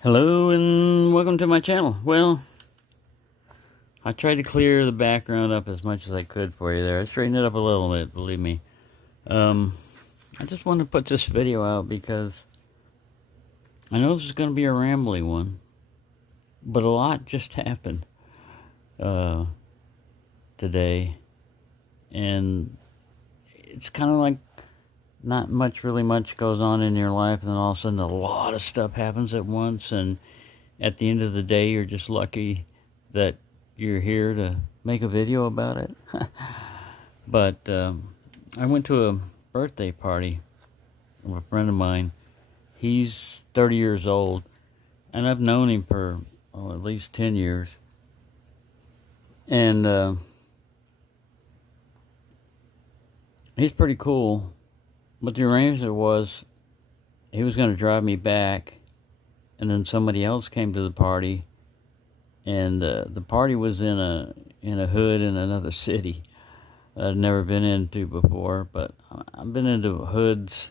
Hello and welcome to my channel. Well, I tried to clear the background up as much as I could for you there. I straightened it up a little bit, believe me. I just wanted to put this video out because I know this is going to be a rambly one, but a lot just happened today, and it's kind of like not really much goes on in your life, and then all of a sudden a lot of stuff happens at once, and at the end of the day, you're just lucky that you're here to make a video about it. But I went to a birthday party of a friend of mine. He's 30 years old, and I've known him for at least 10 years. And he's pretty cool. But the arrangement was he was going to drive me back, and then somebody else came to the party, and the party was in a hood in another city I'd never been into before. But I've been into hoods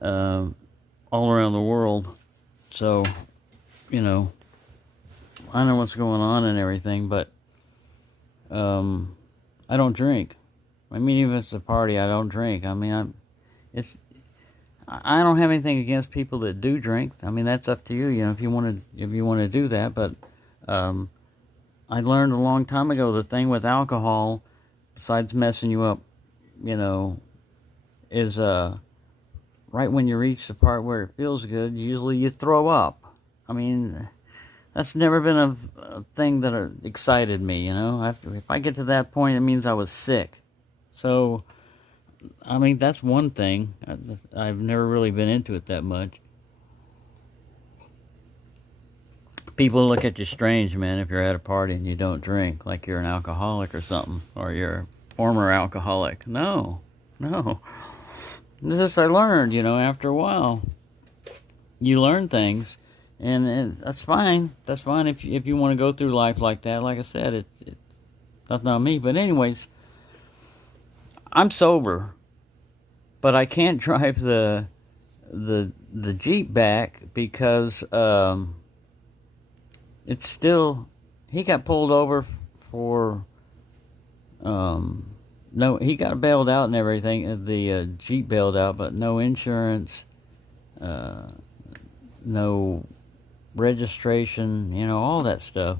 all around the world, so I know what's going on and everything. But I don't drink. I mean, even if it's a party, I don't drink. I mean, I don't have anything against people that do drink. I mean, that's up to you. If you want to do that. But I learned a long time ago the thing with alcohol, besides messing you up, is right when you reach the part where it feels good, usually you throw up. I mean, that's never been a thing that excited me. If I get to that point, it means I was sick. So, I mean, that's one thing. I've never really been into it that much. People look at you strange, man, if you're at a party and you don't drink, like you're an alcoholic or something, or you're a former alcoholic. No. This is I learned, after a while. You learn things, and that's fine. That's fine if you want to go through life like that. Like I said, it's nothing on me. But anyways, I'm sober, but I can't drive the Jeep back because it's still, he got pulled over for no, he got bailed out and everything. The Jeep bailed out, but no insurance, no registration, all that stuff.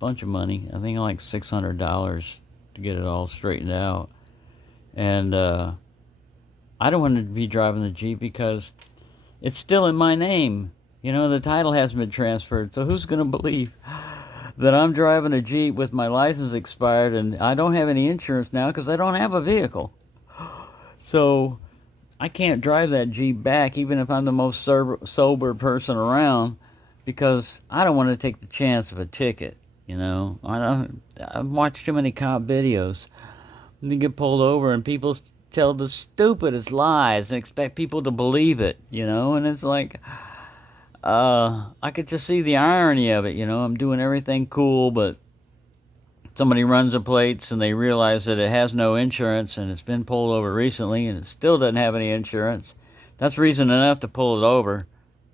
Bunch of money. I think like $600 to get it all straightened out. And I don't want to be driving the Jeep because it's still in my name. The title hasn't been transferred. So who's going to believe that I'm driving a Jeep with my license expired and I don't have any insurance now because I don't have a vehicle? So I can't drive that Jeep back even if I'm the most sober person around, because I don't want to take the chance of a ticket. I've watched too many cop videos. They get pulled over and people tell the stupidest lies and expect people to believe it, and it's like, I could just see the irony of it. I'm doing everything cool, but somebody runs the plates and they realize that it has no insurance and it's been pulled over recently and it still doesn't have any insurance. That's reason enough to pull it over,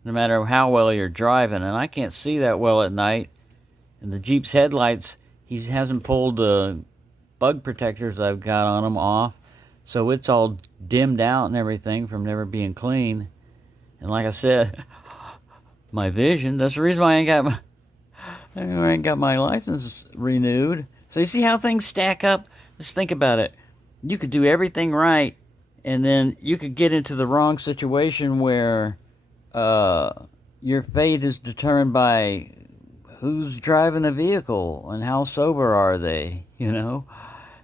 no matter how well you're driving. And I can't see that well at night, and the Jeep's headlights, he hasn't pulled the bug protectors I've got on them off, so it's all dimmed out and everything from never being clean. And like I said, my vision, that's the reason why I ain't got my license renewed. So you see how things stack up? Just think about it. You could do everything right, and then you could get into the wrong situation where your fate is determined by who's driving the vehicle and how sober are they,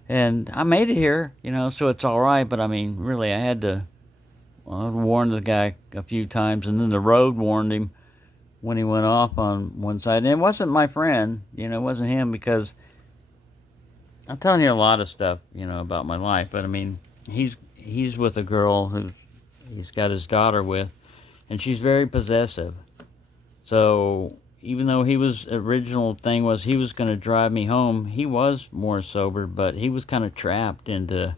And I made it here, so it's all right. But I mean, really, I had to warn the guy a few times, and then the road warned him when he went off on one side. And it wasn't my friend, it wasn't him, because I'm telling you a lot of stuff, about my life. But I mean, he's with a girl who he's got his daughter with, and she's very possessive. So even though original thing was he was going to drive me home, he was more sober, but he was kind of trapped into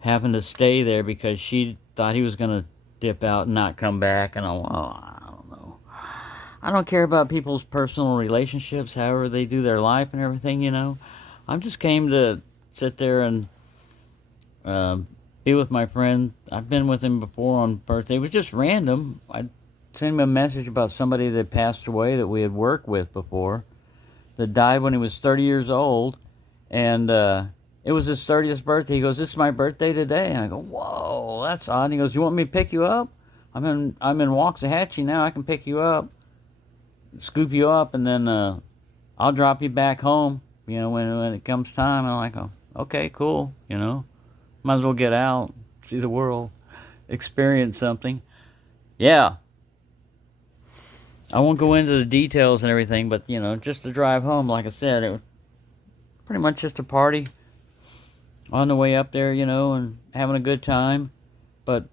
having to stay there because she thought he was going to dip out and not come back. And I don't know. I don't care about people's personal relationships, however they do their life and everything, you know. I just came to sit there and be with my friend. I've been with him before on birthday. It was just random. I sent him a message about somebody that passed away that we had worked with before, that died when he was 30 years old, and it was his 30th birthday. He goes, "This is my birthday today." And I go, "Whoa, that's odd." And he goes, "You want me to pick you up? I'm in Waxahachie now. I can pick you up, scoop you up, and then I'll drop you back home, you know, when it comes time." And I'm like, "Oh, okay, cool, you know. Might as well get out, see the world, experience something." Yeah. I won't go into the details and everything, but, you know, just the drive home, like I said, it was pretty much just a party on the way up there, you know, and having a good time. But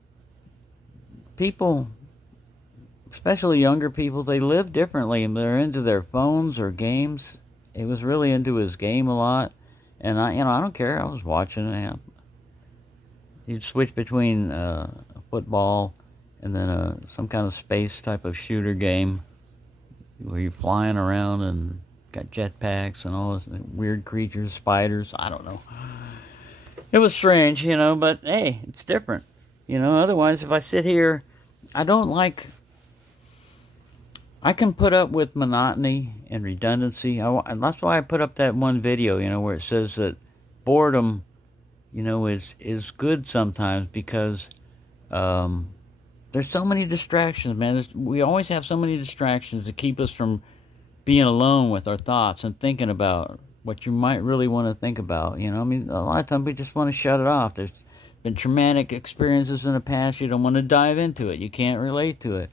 people, especially younger people, they live differently, and they're into their phones or games. He was really into his game a lot, and I don't care. I was watching it. He'd switch between football and then some kind of space type of shooter game where you're flying around and got jetpacks and all this weird creatures, spiders. I don't know. It was strange, you know, but hey, it's different. You know, otherwise, if I sit here, I can put up with monotony and redundancy. That's why I put up that one video, you know, where it says that boredom, you know, is good sometimes, because there's so many distractions, man. We always have so many distractions to keep us from being alone with our thoughts and thinking about what you might really want to think about. You know, I mean, a lot of times we just want to shut it off. There's been traumatic experiences in the past. You don't want to dive into it. You can't relate to it.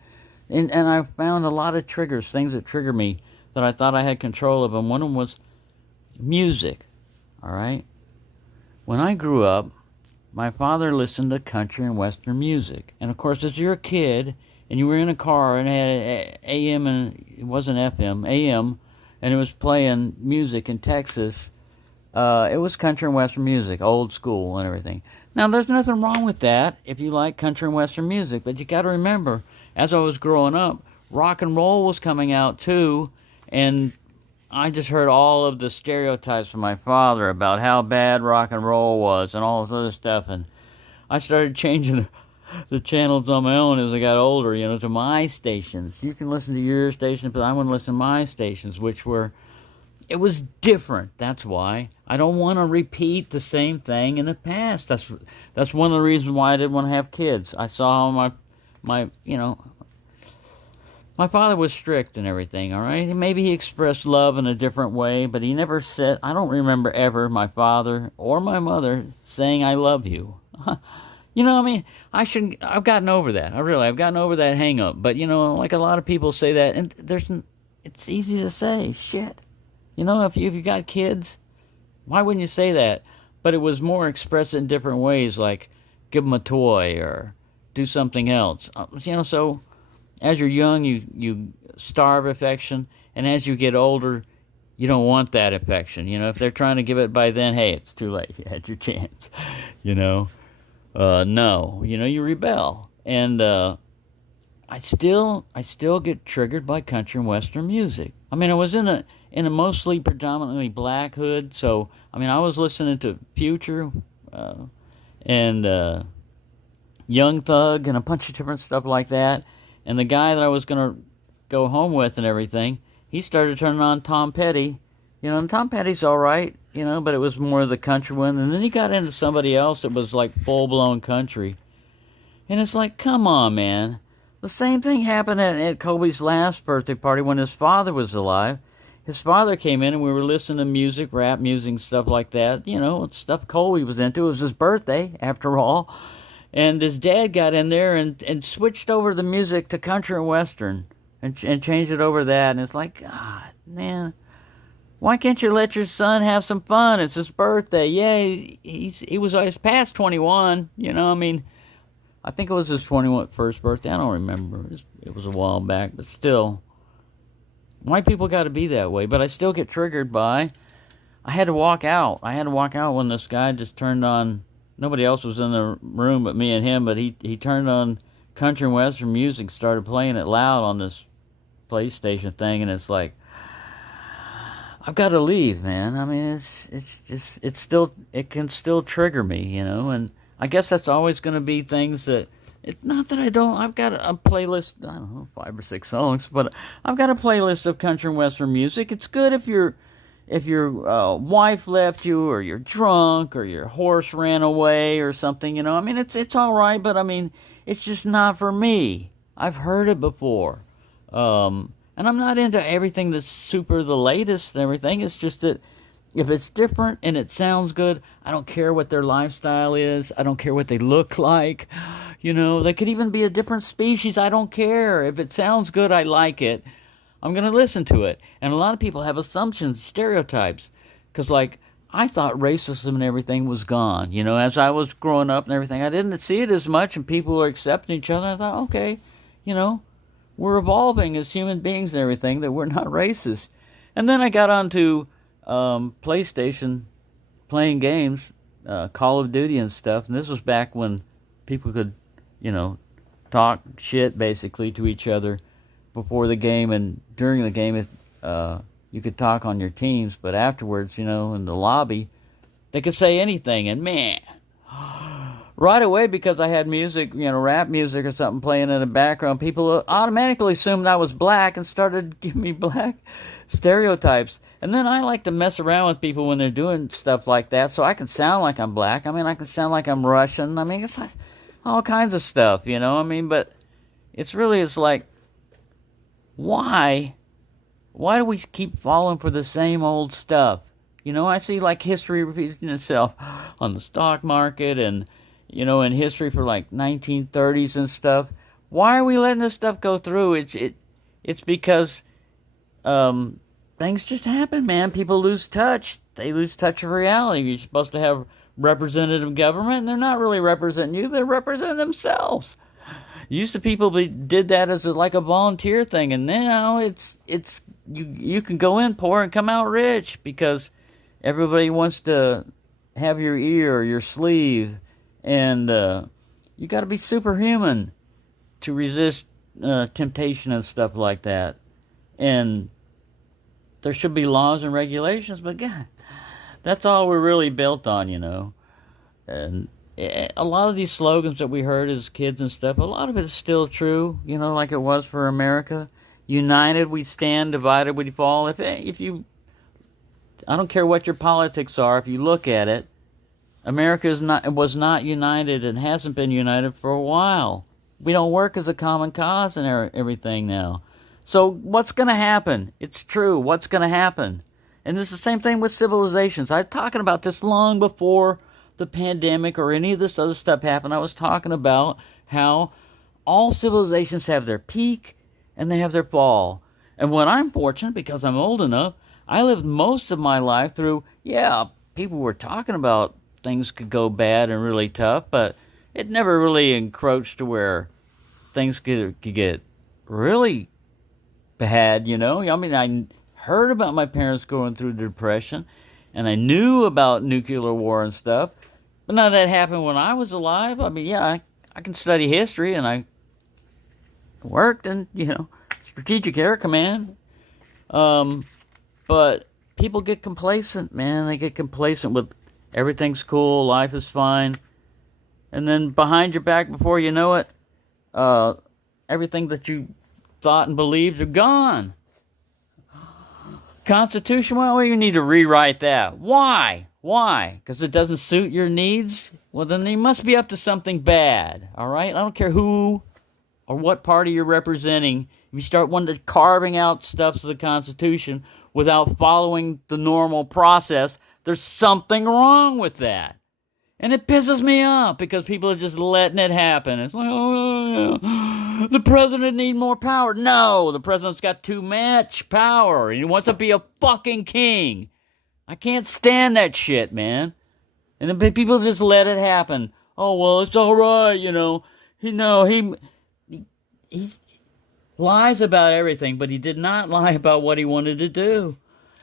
And I found a lot of triggers, things that trigger me that I thought I had control of. And one of them was music, all right? When I grew up, my father listened to country and western music. And, of course, as you're a kid and you were in a car and it had AM and it wasn't FM, AM, and it was playing music in Texas, it was country and western music, old school and everything. Now, there's nothing wrong with that if you like country and western music, but you got to remember, as I was growing up, rock and roll was coming out too, and I just heard all of the stereotypes from my father about how bad rock and roll was and all this other stuff, and I started changing the channels on my own as I got older, you know, to my stations. You can listen to your station, but I want to listen to my stations, which were, it was different. That's why I don't want to repeat the same thing in the past. That's one of the reasons why I didn't want to have kids. I saw how my you know, my father was strict and everything, all right? Maybe he expressed love in a different way, but he never said, I don't remember ever my father or my mother saying I love you. You know, I mean, I've gotten over that. I've gotten over that hang up. But, you know, like a lot of people say that, and it's easy to say, shit. You know, if you got kids, why wouldn't you say that? But it was more expressed in different ways, like give them a toy or do something else. You know, so as you're young, you starve affection, and as you get older, you don't want that affection. You know, if they're trying to give it by then, hey, it's too late. You had your chance. You know, no. You know, you rebel, and I still get triggered by country and western music. I mean, I was in a mostly predominantly black hood, so I mean, I was listening to Future and Young Thug and a bunch of different stuff like that. And the guy that I was going to go home with and everything, he started turning on Tom Petty. You know, and Tom Petty's all right, you know, but it was more of the country one. And then he got into somebody else that was like full-blown country. And it's like, come on, man. The same thing happened at Kobe's last birthday party when his father was alive. His father came in and we were listening to music, rap music, stuff like that. You know, stuff Kobe was into. It was his birthday, after all. And his dad got in there and switched over the music to country and western and changed it over that. And it's like, God, man, why can't you let your son have some fun? It's his birthday. Yeah, he was past 21. You know, I mean, I think it was his 21st birthday. I don't remember. It was a while back, but still, white people got to be that way. But I still get triggered by. I had to walk out. When this guy just turned on. Nobody else was in the room but me and him, but he turned on country and western music, started playing it loud on this PlayStation thing, and it's like, I've got to leave, man. I mean, it can still trigger me, and I guess that's always going to be things that, it's not that I don't, I've got a playlist, I don't know, 5 or 6 songs, but I've got a playlist of country and western music. It's good if your wife left you, or you're drunk, or your horse ran away or something, I mean, it's all right, but I mean, it's just not for me. I've heard it before. And I'm not into everything that's super the latest and everything. It's just that if it's different and it sounds good, I don't care what their lifestyle is. I don't care what they look like. They could even be a different species. I don't care. If it sounds good, I like it. I'm going to listen to it. And a lot of people have assumptions, stereotypes. Because, like, I thought racism and everything was gone. As I was growing up and everything, I didn't see it as much, and people were accepting each other. I thought, okay, we're evolving as human beings and everything, that we're not racist. And then I got onto PlayStation, playing games, Call of Duty and stuff. And this was back when people could, talk shit basically to each other before the game, and during the game, you could talk on your teams, but afterwards, in the lobby, they could say anything. And man, right away, because I had music, rap music or something playing in the background, people automatically assumed I was black and started giving me black stereotypes. And then I like to mess around with people when they're doing stuff like that, so I can sound like I'm black. I mean, I can sound like I'm Russian. I mean, it's like all kinds of stuff, I mean, but it's like, why do we keep falling for the same old stuff? I see like history repeating itself on the stock market, and in history for like 1930s and stuff. Why are we letting this stuff go through? It's because things just happen, man. People lose touch. They lose touch of reality. You're supposed to have representative government, and they're not really representing you. They're representing themselves. Used to people did that as like a volunteer thing, and now it's you can go in poor and come out rich because everybody wants to have your ear or your sleeve, and you got to be superhuman to resist temptation and stuff like that. And there should be laws and regulations, but God, that's all we're really built on, And a lot of these slogans that we heard as kids and stuff, a lot of it is still true, like it was for America. United we stand, divided we fall. If you, I don't care what your politics are, if you look at it, America was not united and hasn't been united for a while. We don't work as a common cause and everything now. So what's going to happen? It's true. What's going to happen? And it's the same thing with civilizations. I was talking about this long before the pandemic or any of this other stuff happened. I was talking about how all civilizations have their peak and they have their fall. And when I'm fortunate, because I'm old enough, I lived most of my life through, people were talking about things could go bad and really tough, but it never really encroached to where things could get really bad, I mean, I heard about my parents going through the Depression, and I knew about nuclear war and stuff, but none of that happened when I was alive. I mean, I can study history, and I worked in, Strategic Air Command. But people get complacent, man. They get complacent with everything's cool, life is fine. And then behind your back, before you know it, everything that you thought and believed are gone. Constitution, well, you need to rewrite that. Why? Because it doesn't suit your needs? Well, then you must be up to something bad, all right? I don't care who or what party you're representing. If you start carving out stuff to the Constitution without following the normal process, there's something wrong with that. And it pisses me off because people are just letting it happen. It's like, the president needs more power. No, the president's got too much power. He wants to be a fucking king. I can't stand that shit, man. And then people just let it happen. Oh, well, it's all right, He lies about everything, but he did not lie about what he wanted to do.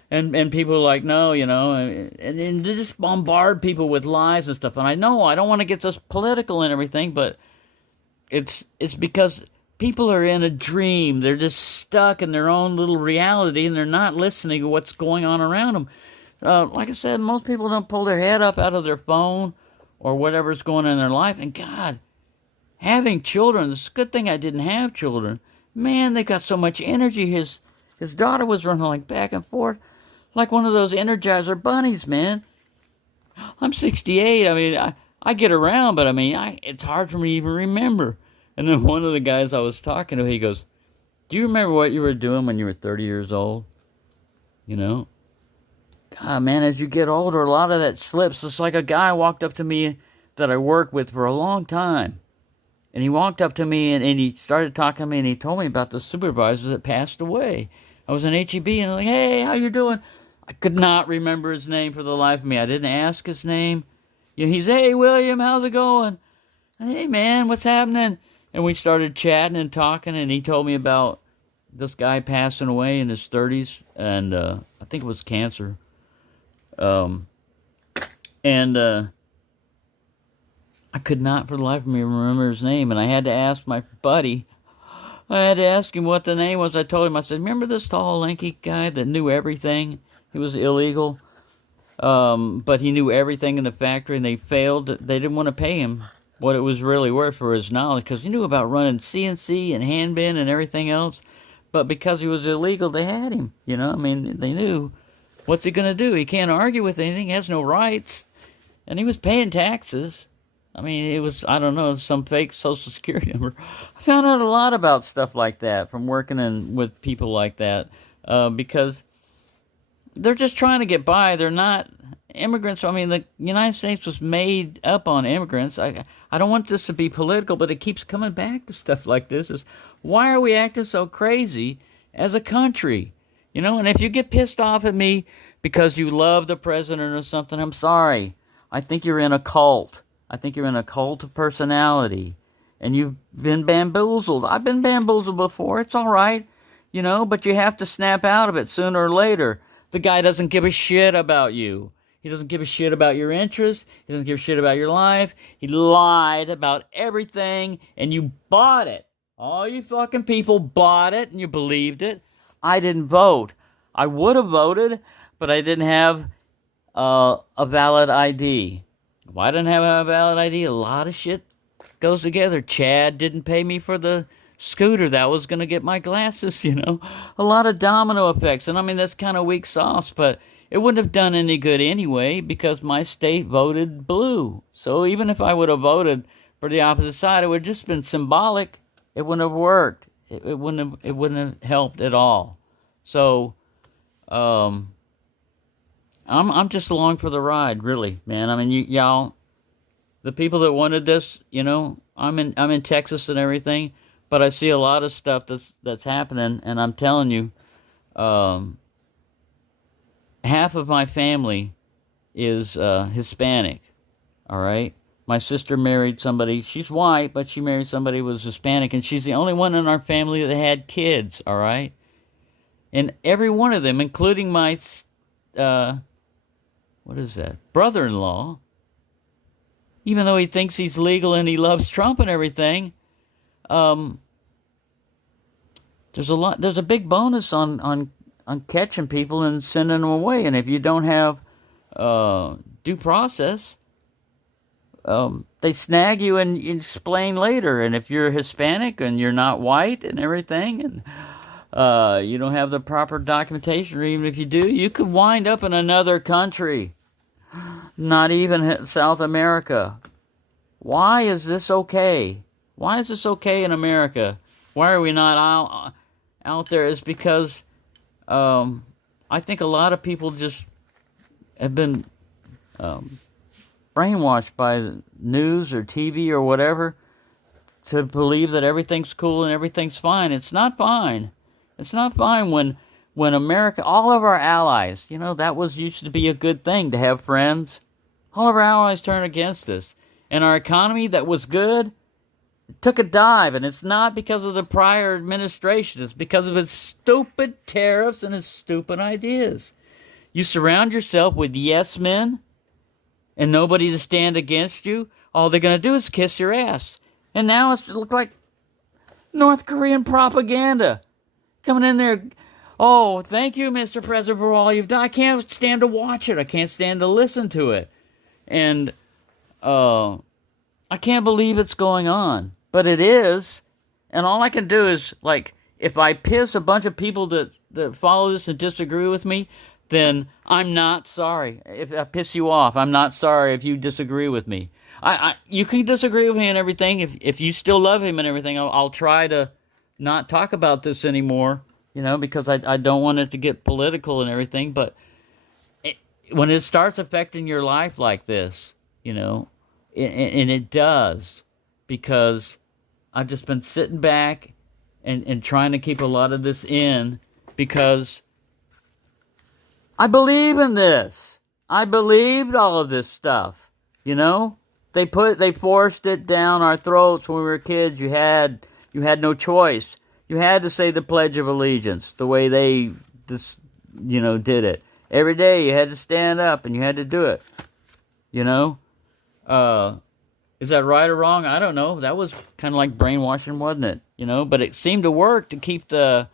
And people are like, no, and they just bombard people with lies and stuff. And I know I don't want to get this political and everything, but it's because people are in a dream. They're just stuck in their own little reality, and they're not listening to what's going on around them. Like I said, most people don't pull their head up out of their phone or whatever's going on in their life. And God, having children, it's a good thing I didn't have children. Man, they got so much energy. His daughter was running like back and forth like one of those Energizer bunnies, man. I'm 68. I mean, I get around, but I mean, it's hard for me to even remember. And then one of the guys I was talking to, he goes, "Do you remember what you were doing when you were 30 years old?" You know? God, man, as you get older, a lot of that slips. It's like a guy walked up to me that I worked with for a long time. And he walked up to me and he started talking to me and he told me about the supervisor that passed away. I was in HEB and I was like, "Hey, how you doing?" I could not remember his name for the life of me. I didn't ask his name. You know, he's, "Hey, William, how's it going?" "Hey, man, what's happening?" And we started chatting and talking, and he told me about this guy passing away in his 30s, and I think it was cancer. Um, and I could not for the life of me remember his name, and I had to ask my buddy. I had to ask him what the name was. I told him, I said, "Remember this tall, lanky guy that knew everything? He was illegal, but he knew everything in the factory, and they failed. They didn't want to pay him what it was really worth for his knowledge, because he knew about running CNC and handbend and everything else. But because he was illegal, they had him. You know, I mean, they knew. What's he going to do? He can't argue with anything. He has no rights. And he was paying taxes. I mean, it was, I don't know, some fake Social Security number. I found out a lot about stuff like that from working with people like that, because they're just trying to get by. They're not immigrants. I mean, the United States was made up on immigrants. I don't want this to be political, but it keeps coming back to stuff like this. Is why are we acting so crazy as a country? You know, and if you get pissed off at me because you love the president or something, I'm sorry. I think you're in a cult. I think you're in a cult of personality. And you've been bamboozled. I've been bamboozled before. It's all right. You know, but you have to snap out of it sooner or later. The guy doesn't give a shit about you. He doesn't give a shit about your interests. He doesn't give a shit about your life. He lied about everything, and you bought it. All you fucking people bought it, and you believed it. I didn't vote. I would have voted, but I didn't have a valid ID. Why didn't I have a valid ID? A lot of shit goes together. Chad didn't pay me for the scooter that was going to get my glasses, you know. A lot of domino effects. And I mean, that's kind of weak sauce, but it wouldn't have done any good anyway because my state voted blue. So even if I would have voted for the opposite side, it would have just been symbolic. It wouldn't have worked. It wouldn't have helped at all. So, I'm just along for the ride, really, man. I mean, y'all, the people that wanted this, you know, I'm in Texas and everything, but I see a lot of stuff that's happening, and I'm telling you, half of my family is Hispanic. All right. My sister married somebody, she's white, but she married somebody who was Hispanic, and she's the only one in our family that had kids, all right? And every one of them, including my, brother-in-law, even though he thinks he's legal and he loves Trump and everything, there's a big bonus on catching people and sending them away. And if you don't have due process, they snag you and explain later. And if you're Hispanic and you're not white and everything, and you don't have the proper documentation, or even if you do, you could wind up in another country, not even South America. Why is this okay? Why is this okay in America? Why are we not out there? It's because I think a lot of people just have been brainwashed by the news or TV or whatever to believe that everything's cool and everything's fine. It's not fine. It's not fine when America, all of our allies, you know, that used to be a good thing to have friends. All of our allies turned against us. And our economy that was good took a dive. And it's not because of the prior administration. It's because of its stupid tariffs and its stupid ideas. You surround yourself with yes men and nobody to stand against you. All they're going to do is kiss your ass. And now it looks like North Korean propaganda coming in there. Oh, thank you, Mr. President, for all you've done. I can't stand to watch it. I can't stand to listen to it. And I can't believe it's going on. But it is. And all I can do is, like, if I piss a bunch of people that follow this and disagree with me, then I'm not sorry. If I piss you off, I'm not sorry if you disagree with me. You can disagree with me and everything. If you still love him and everything, I'll try to not talk about this anymore, because I don't want it to get political and everything. But when it starts affecting your life like this, and it does, because I've just been sitting back and trying to keep a lot of this in because I believe in this. I believed all of this stuff, They forced it down our throats when we were kids. You had no choice. You had to say the Pledge of Allegiance the way they just, did it. Every day you had to stand up and you had to do it. Is that right or wrong? I don't know. That was kind of like brainwashing, wasn't it? But it seemed to work to keep the,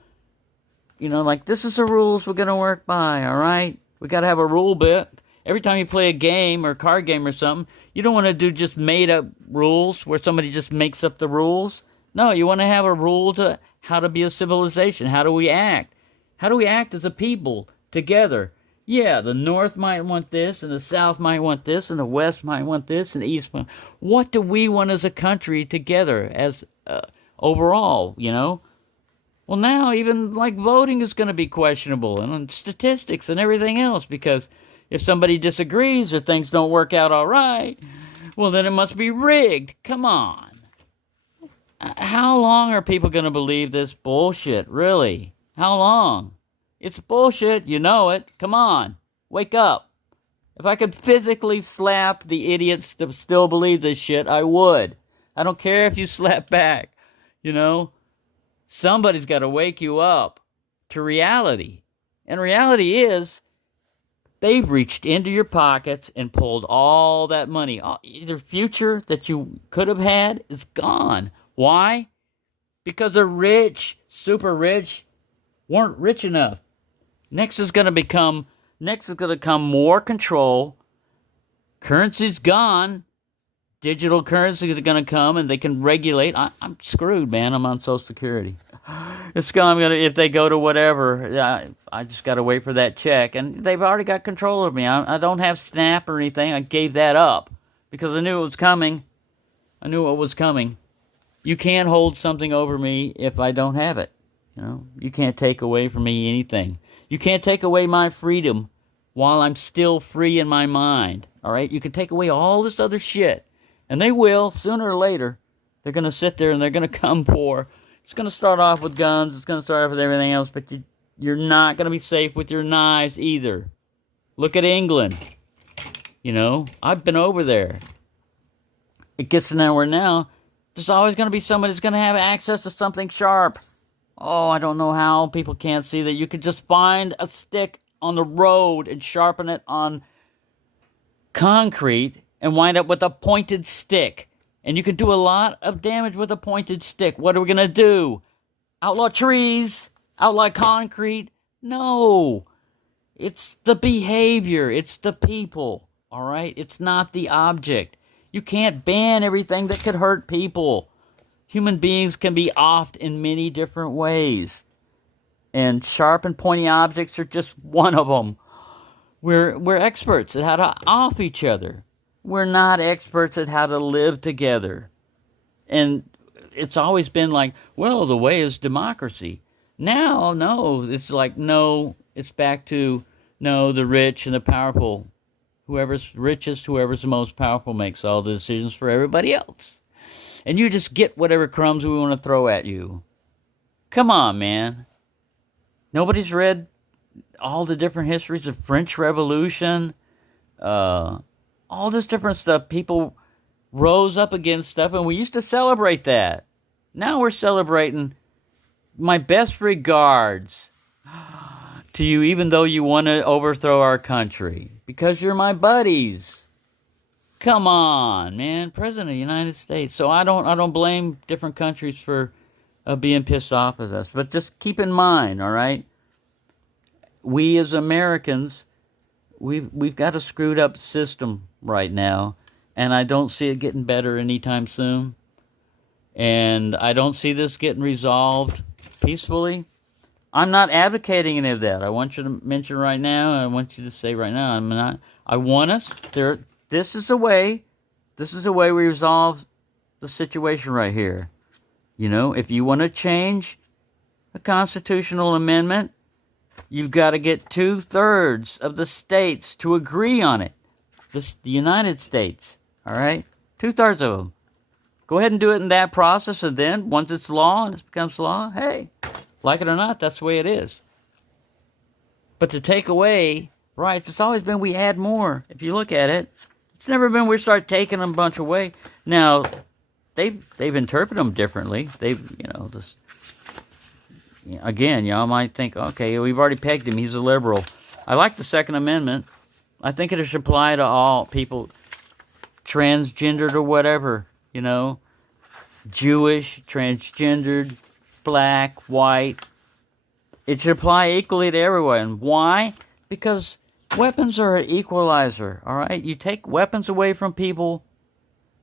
like, this is the rules we're going to work by, all right? We got to have a rule book. Every time you play a game or a card game or something, you don't want to do just made-up rules where somebody just makes up the rules. No, you want to have a rule to how to be a civilization. How do we act? How do we act as a people together? Yeah, the North might want this, and the South might want this, and the West might want this, and the East might. What do we want as a country together, as overall, Well, now even like voting is going to be questionable, and on statistics and everything else, because if somebody disagrees or things don't work out all right, well, then it must be rigged. Come on. How long are people going to believe this bullshit, really? How long? It's bullshit, you know it. Come on, wake up. If I could physically slap the idiots that still believe this shit, I would. I don't care if you slap back, Somebody's got to wake you up to reality. And reality is, they've reached into your pockets and pulled all that money. The future that you could have had is gone. Why? Because the rich, super rich, weren't rich enough. Next is going to come more control. Currency's gone. Digital currency is going to come, and they can regulate. I'm screwed, man. I'm on Social Security. It's gone. If they go to whatever, I just got to wait for that check, and they've already got control of me. I don't have SNAP or anything. I gave that up because I knew it was coming. I knew what was coming. You can't hold something over me if I don't have it. You can't take away from me anything. You can't take away my freedom while I'm still free in my mind. All right? You can take away all this other shit. And they will, sooner or later. They're going to sit there and they're going to come for. It's going to start off with guns. It's going to start off with everything else. But you're not going to be safe with your knives either. Look at England. I've been over there. It gets to now where now there's always going to be somebody that's going to have access to something sharp. Oh, I don't know how people can't see that. You could just find a stick on the road and sharpen it on concrete and wind up with a pointed stick. And you can do a lot of damage with a pointed stick. What are we going to do? Outlaw trees? Outlaw concrete? No. It's the behavior. It's the people. All right? It's not the object. You can't ban everything that could hurt people. Human beings can be offed in many different ways. And sharp and pointy objects are just one of them. We're experts at how to off each other. We're not experts at how to live together. And it's always been like, well, the way is democracy. Now, no, it's like, no, it's back to, no, the rich and the powerful. Whoever's richest, whoever's the most powerful makes all the decisions for everybody else. And you just get whatever crumbs we want to throw at you. Come on, man. Nobody's read all the different histories of French Revolution, all this different stuff. People rose up against stuff, and we used to celebrate that. Now we're celebrating my best regards to you, even though you want to overthrow our country, because you're my buddies. Come on, man. President of the United States. So I don't blame different countries for being pissed off at us. But just keep in mind, all right, we as Americans, we've got a screwed up system right now, and I don't see it getting better anytime soon. And I don't see this getting resolved peacefully. I'm not advocating any of that. I want you to mention right now, and I want you to say right now, I'm not. I want us there. This is a way. This is a way we resolve the situation right here. You know, if you want to change a constitutional amendment, you've got to get 2/3 of the states to agree on it. The United States, all right? 2/3 of them. Go ahead and do it in that process, and then once it's law and it becomes law, hey, like it or not, that's the way it is. But to take away rights, it's always been we add more. If you look at it, it's never been we start taking them a bunch away. Now, they've interpreted them differently. Again, y'all might think, okay, we've already pegged him. He's a liberal. I like the Second Amendment. I think it should apply to all people, transgendered or whatever, you know, Jewish, transgendered, black, white. It should apply equally to everyone. Why? Because weapons are an equalizer, all right? You take weapons away from people,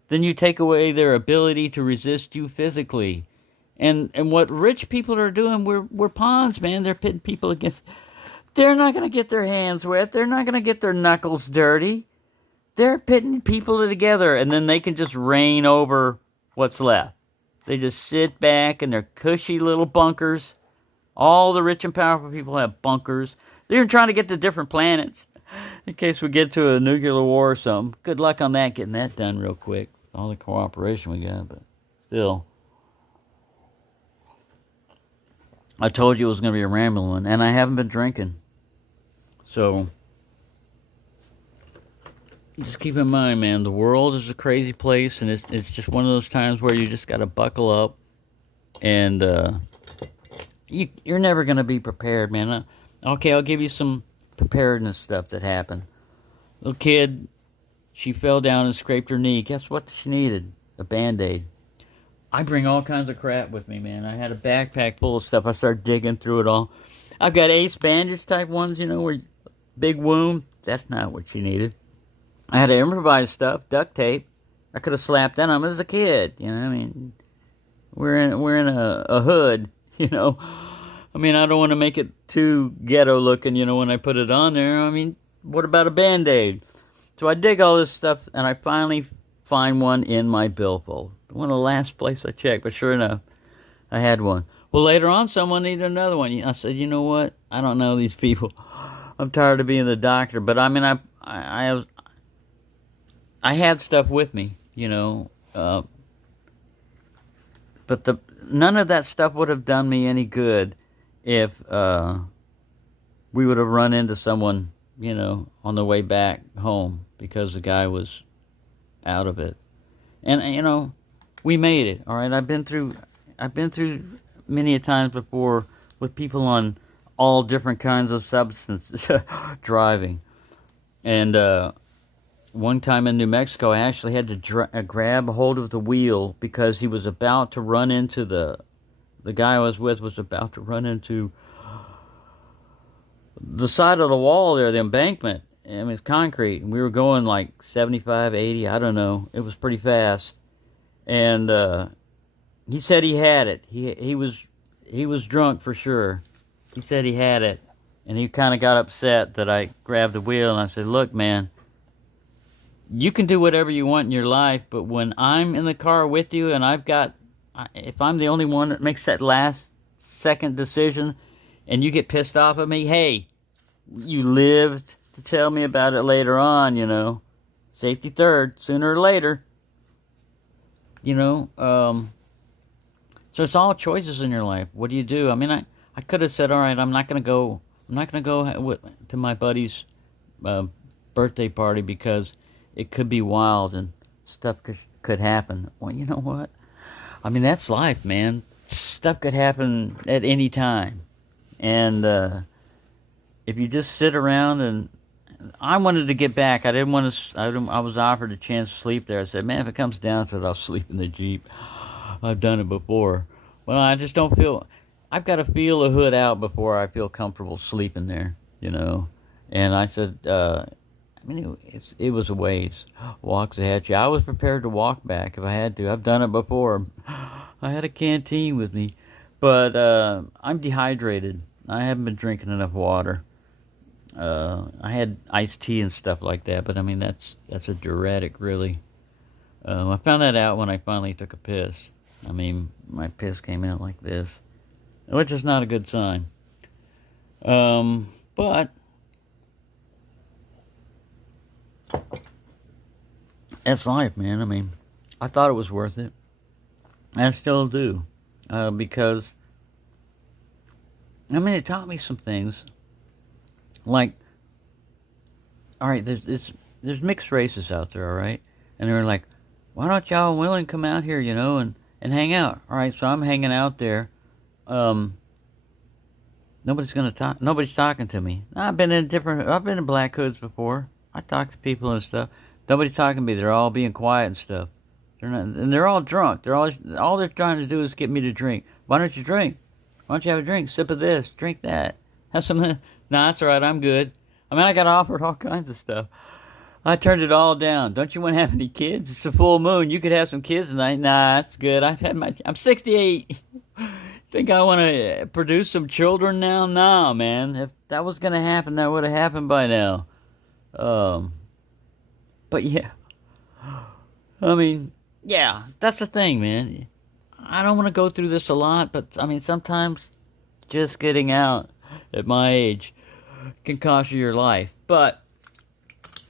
then you take away their ability to resist you physically. And what rich people are doing, we're pawns, man. They're pitting people against. They're not going to get their hands wet. They're not going to get their knuckles dirty. They're pitting people together, and then they can just reign over what's left. They just sit back in their cushy little bunkers. All the rich and powerful people have bunkers. They're even trying to get to different planets in case we get to a nuclear war or something. Good luck on that, getting that done real quick. All the cooperation we got, but still. I told you it was going to be a rambling one, and I haven't been drinking. So, just keep in mind, man, the world is a crazy place, and it's just one of those times where you just got to buckle up, and you're never going to be prepared, man. Okay, I'll give you some preparedness stuff that happened. Little kid, she fell down and scraped her knee. Guess what she needed? A Band-Aid. I bring all kinds of crap with me, man. I had a backpack full of stuff. I started digging through it all. I've got ace bandage type ones, you know, where big wound. That's not what she needed. I had to improvise stuff, duct tape. I could have slapped that on them as a kid, you know. I mean, we're in a hood, you know. I mean, I don't want to make it too ghetto looking, you know, when I put it on there. I mean, what about a Band-Aid? So I dig all this stuff, and I finally find one in my billfold. One of the last place I checked, but sure enough, I had one. Well, later on, someone needed another one. I said, you know what? I don't know these people. I'm tired of being the doctor. But I mean, I had stuff with me, you know. But none of that stuff would have done me any good if we would have run into someone, you know, on the way back home because the guy was out of it. And you know, we made it. All right, I've been through many a times before with people on all different kinds of substances driving. And one time in New Mexico, I actually had to grab a hold of the wheel because he was about to run into the guy I was with was about to run into the side of the wall there, the embankment. I mean, it's concrete, and we were going like 75, 80, I don't know. It was pretty fast. And he said he had it. He was drunk for sure. He said he had it, and he kind of got upset that I grabbed the wheel, and I said, look, man, you can do whatever you want in your life, but when I'm in the car with you and if I'm the only one that makes that last second decision and you get pissed off at me, hey, you lived to tell me about it later on, you know. Safety third, sooner or later. You know, so it's all choices in your life. What do you do? I mean, I could have said, all right, I'm not going to go to my buddy's birthday party because it could be wild and stuff could happen. Well, you know what? I mean, that's life, man. Stuff could happen at any time. And if you just sit around and I wanted to get back. I didn't want to. I was offered a chance to sleep there. I said, man, if it comes down to it, I'll sleep in the Jeep. I've done it before. Well, I just don't feel. I've got to feel the hood out before I feel comfortable sleeping there, you know. And I said, I mean, it was a ways. Waxahachie. I was prepared to walk back if I had to. I've done it before. I had a canteen with me, but I'm dehydrated. I haven't been drinking enough water. I had iced tea and stuff like that, but I mean that's a diuretic, really. I found that out when I finally took a piss. I mean, my piss came out like this, which is not a good sign. But that's life, man. I mean, I thought it was worth it. I still do, because I mean, it taught me some things. Like, all right, there's mixed races out there, all right, and they're like, why don't y'all willing come out here, you know, and hang out? All right, so I'm hanging out there. Nobody's gonna talk. Nobody's talking to me. I've been in Black Hoods before. I talk to people and stuff. Nobody's talking to me. They're all being quiet and stuff. They're not, and they're all drunk. All they're trying to do is get me to drink. Why don't you drink? Why don't you have a drink? Sip of this, drink that. Have some. Nah, that's all right. I'm good. I mean, I got offered all kinds of stuff. I turned it all down. Don't you want to have any kids? It's a full moon. You could have some kids tonight. Nah, that's good. I'm 68. Think I want to produce some children now? Nah, man. If that was gonna happen, that would have happened by now. But yeah. I mean, yeah, that's the thing, man. I don't want to go through this a lot, but I mean, sometimes just getting out at my age can cost you your life. But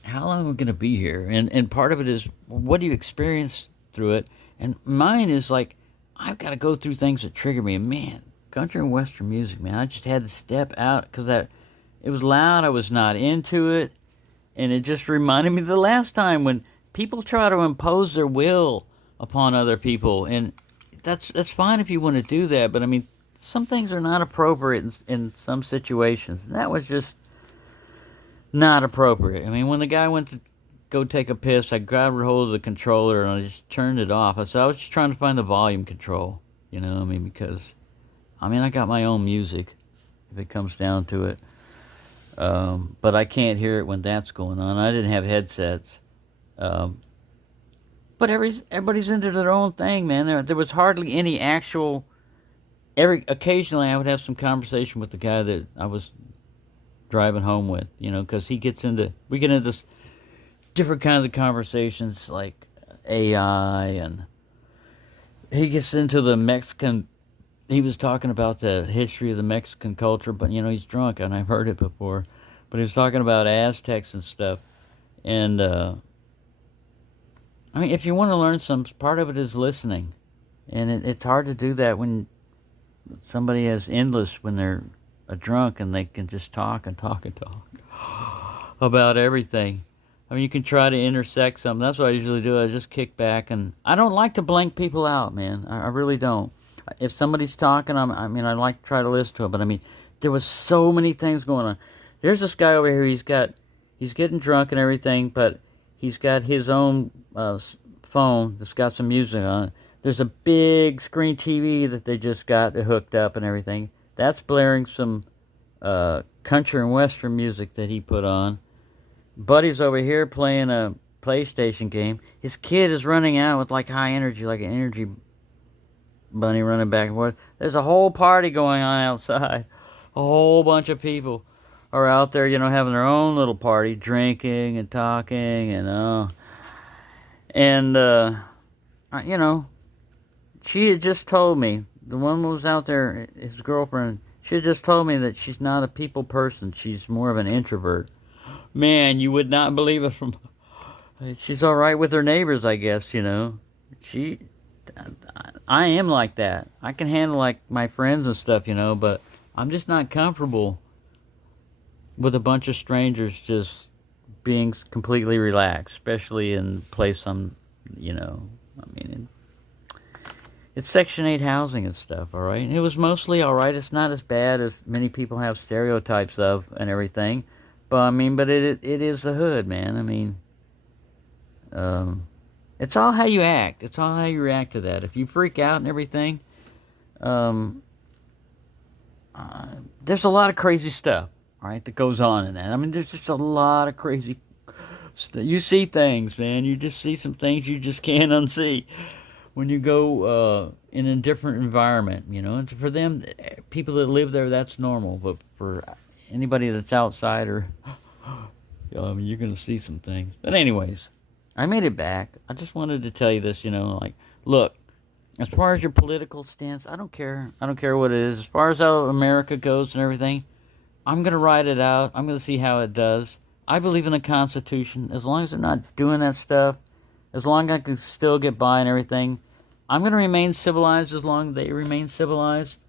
how long are we going to be here? And part of it is, what do you experience through it? And mine is like, I've got to go through things that trigger me. And man, country and western music, man, I just had to step out because it was loud. I was not into it. And it just reminded me of the last time when people try to impose their will upon other people. And that's fine if you want to do that. But I mean, some things are not appropriate in some situations. And that was just not appropriate. I mean, when the guy went to go take a piss, I grabbed hold of the controller and I just turned it off. I was just trying to find the volume control, you know, I mean, because, I mean, I got my own music, if it comes down to it. But I can't hear it when that's going on. I didn't have headsets. But everybody's into their own thing, man. There was hardly any actual... Occasionally I would have some conversation with the guy that I was driving home with, you know, because we get into different kinds of conversations like AI, and he gets into the Mexican. He was talking about the history of the Mexican culture, but you know, he's drunk and I've heard it before. But he was talking about Aztecs and stuff, and I mean, if you want to learn some, part of it is listening, and it's hard to do that when somebody has endless when they're a drunk and they can just talk and talk and talk about everything. I mean, you can try to intersect something. That's what I usually do. I just kick back, and I don't like to blank people out, man. I really don't. If somebody's talking, I mean, I like to try to listen to it, but I mean, there was so many things going on. There's this guy over here. He's getting drunk and everything, but he's got his own phone that's got some music on it. There's a big screen TV that they just got hooked up and everything. That's blaring some country and western music that he put on. Buddy's over here playing a PlayStation game. His kid is running out with like high energy, like an energy bunny running back and forth. There's a whole party going on outside. A whole bunch of people are out there, you know, having their own little party, drinking and talking and you know, she had just told me, the one who was out there, his girlfriend, she had just told me that she's not a people person. She's more of an introvert. Man, you would not believe it from... She's all right with her neighbors, I guess, you know. I am like that. I can handle, like, my friends and stuff, you know, but I'm just not comfortable with a bunch of strangers just being completely relaxed, especially in a place I'm, you know, I mean... It's Section 8 housing and stuff, all right? And it was mostly all right. It's not as bad as many people have stereotypes of and everything. But, I mean, but it is the hood, man. I mean, it's all how you act. It's all how you react to that. If you freak out and everything, um, there's a lot of crazy stuff, all right, that goes on in that. I mean, there's just a lot of crazy stuff. You see things, man. You just see some things you just can't unsee when you go in a different environment, you know. And for them, people that live there, that's normal. But for anybody that's outside, or I mean, you're gonna see some things. But anyways, I made it back. I just wanted to tell you this, you know, like, look, as far as your political stance, I don't care. I don't care what it is. As far as how America goes and everything, I'm gonna ride it out. I'm gonna see how it does. I believe in the Constitution. As long as they're not doing that stuff, as long as I can still get by and everything, I'm gonna remain civilized as long as they remain civilized.